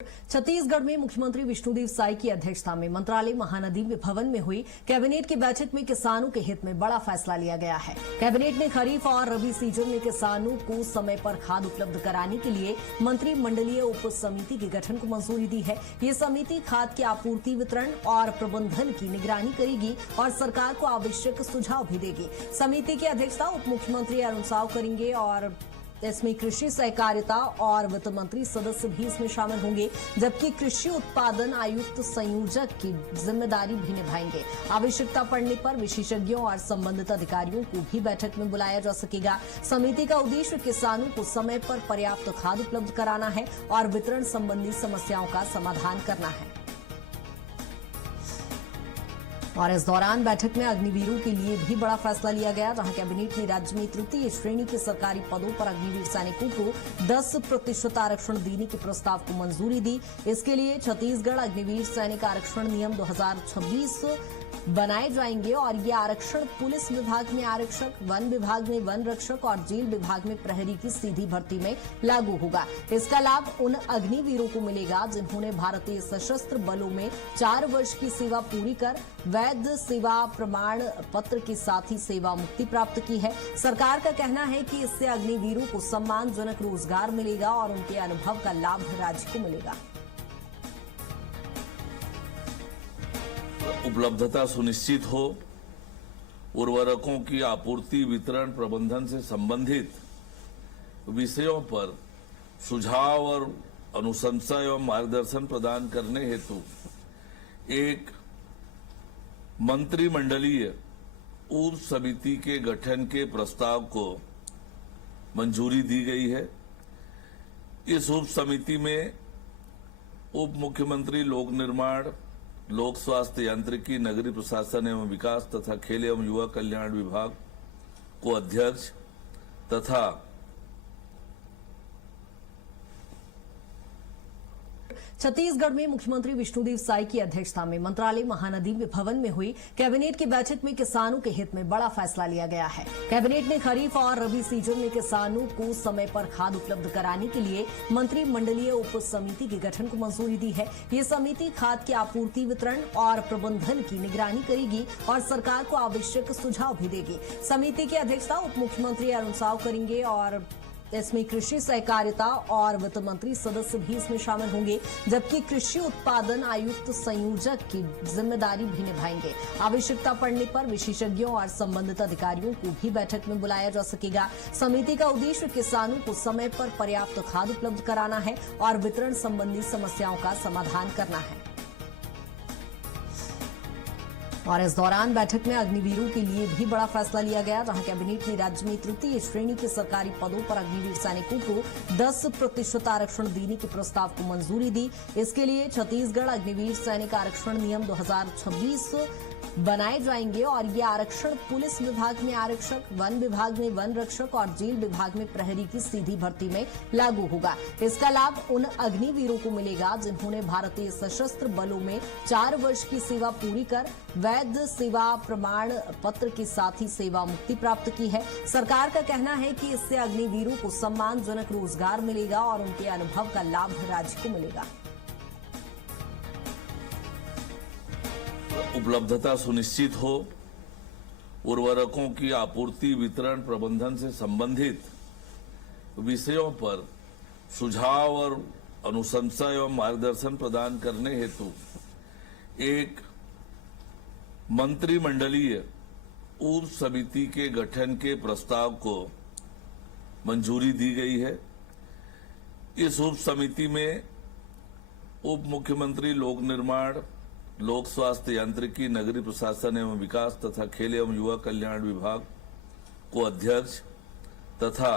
छत्तीसगढ़ में मुख्यमंत्री विष्णुदेव साय की अध्यक्षता में मंत्रालय महानदी भवन में हुई कैबिनेट की बैठक में किसानों के हित में बड़ा फैसला लिया गया है। कैबिनेट ने खरीफ और रबी सीजन में किसानों को समय पर खाद उपलब्ध कराने के लिए मंत्रिमंडलीय उप समिति के गठन को मंजूरी दी है। ये समिति खाद की आपूर्ति, वितरण और प्रबंधन की निगरानी करेगी और सरकार को आवश्यक सुझाव भी देगी। समिति की अध्यक्षता उप मुख्यमंत्री अरुण साव करेंगे और इसमें कृषि सहकारिता और वित्त मंत्री सदस्य भी इसमें शामिल होंगे, जबकि कृषि उत्पादन आयुक्त संयोजक की जिम्मेदारी भी निभाएंगे। आवश्यकता पड़ने पर विशेषज्ञों और संबंधित अधिकारियों को भी बैठक में बुलाया जा सकेगा। समिति का उद्देश्य किसानों को समय पर पर्याप्त खाद उपलब्ध कराना है और वितरण संबंधी समस्याओं का समाधान करना है। और इस दौरान बैठक में अग्निवीरों के लिए भी बड़ा फैसला लिया गया, जहां कैबिनेट ने राज्य में तृतीय श्रेणी के सरकारी पदों पर अग्निवीर सैनिकों को 10% आरक्षण देने के प्रस्ताव को मंजूरी दी। इसके लिए छत्तीसगढ़ अग्निवीर सैनिक आरक्षण नियम 2026 बनाए जाएंगे और ये आरक्षण पुलिस विभाग में आरक्षक, वन विभाग में वन रक्षक और जेल विभाग में प्रहरी की सीधी भर्ती में लागू होगा। इसका लाभ उन अग्निवीरों को मिलेगा जिन्होंने भारतीय सशस्त्र बलों में 4 वर्ष की सेवा पूरी कर वैध सेवा प्रमाण पत्र के साथ ही सेवा मुक्ति प्राप्त की है। सरकार का कहना है कि इससे अग्निवीरों को सम्मानजनक रोजगार मिलेगा और उनके अनुभव का लाभ राज्य को मिलेगा। उपलब्धता सुनिश्चित हो, उर्वरकों की आपूर्ति, वितरण, प्रबंधन से संबंधित विषयों पर सुझाव और अनुशंसा एवं मार्गदर्शन प्रदान करने हेतु एक मंत्रिमंडलीय उप समिति के गठन के प्रस्ताव को मंजूरी दी गई है। इस उप समिति में उप मुख्यमंत्री लोक निर्माण, लोक स्वास्थ्य यांत्रिकी, नगरीय प्रशासन एवं विकास तथा खेल एवं युवा कल्याण विभाग को अध्यक्ष तथा छत्तीसगढ़ में मुख्यमंत्री विष्णुदेव साय की अध्यक्षता में मंत्रालय महानदी भवन में हुई कैबिनेट की बैठक में किसानों के हित में बड़ा फैसला लिया गया है। कैबिनेट ने खरीफ और रबी सीजन में किसानों को समय पर खाद उपलब्ध कराने के लिए मंत्रिमंडलीय उप समिति के गठन को मंजूरी दी है। ये समिति खाद की आपूर्ति, वितरण और प्रबंधन की निगरानी करेगी और सरकार को आवश्यक सुझाव भी देगी। समिति की अध्यक्षता उप मुख्यमंत्री अरुण साव करेंगे और इसमें कृषि सहकारिता और वित्त मंत्री सदस्य भी इसमें शामिल होंगे, जबकि कृषि उत्पादन आयुक्त संयोजक की जिम्मेदारी भी निभाएंगे। आवश्यकता पड़ने पर विशेषज्ञों और संबंधित अधिकारियों को भी बैठक में बुलाया जा सकेगा। समिति का उद्देश्य किसानों को समय पर पर्याप्त खाद उपलब्ध कराना है और वितरण संबंधी समस्याओं का समाधान करना है। और इस दौरान बैठक में अग्निवीरों के लिए भी बड़ा फैसला लिया गया, जहां कैबिनेट ने राज्य में तृतीय श्रेणी के सरकारी पदों पर अग्निवीर सैनिकों को 10% आरक्षण देने के प्रस्ताव को मंजूरी दी। इसके लिए छत्तीसगढ़ अग्निवीर सैनिक आरक्षण नियम 2026 बनाए जाएंगे और ये आरक्षण पुलिस विभाग में आरक्षक, वन विभाग में वन रक्षक और जेल विभाग में प्रहरी की सीधी भर्ती में लागू होगा। इसका लाभ उन अग्निवीरों को मिलेगा जिन्होंने भारतीय सशस्त्र बलों में 4 वर्ष की सेवा पूरी कर वैध सेवा प्रमाण पत्र के साथ ही सेवा मुक्ति प्राप्त की है। सरकार का कहना है कि इससे अग्निवीरों को सम्मानजनक रोजगार मिलेगा और उनके अनुभव का लाभ राज्य को मिलेगा। उपलब्धता सुनिश्चित हो, उर्वरकों की आपूर्ति, वितरण, प्रबंधन से संबंधित विषयों पर सुझाव और अनुशंसा एवं मार्गदर्शन प्रदान करने हेतु एक मंत्रिमंडलीय उप समिति के गठन के प्रस्ताव को मंजूरी दी गई है। इस उप समिति में उप मुख्यमंत्री लोक निर्माण, लोक स्वास्थ्य यांत्रिकी, नगरीय प्रशासन एवं विकास तथा खेल एवं युवा कल्याण विभाग को अध्यक्ष तथा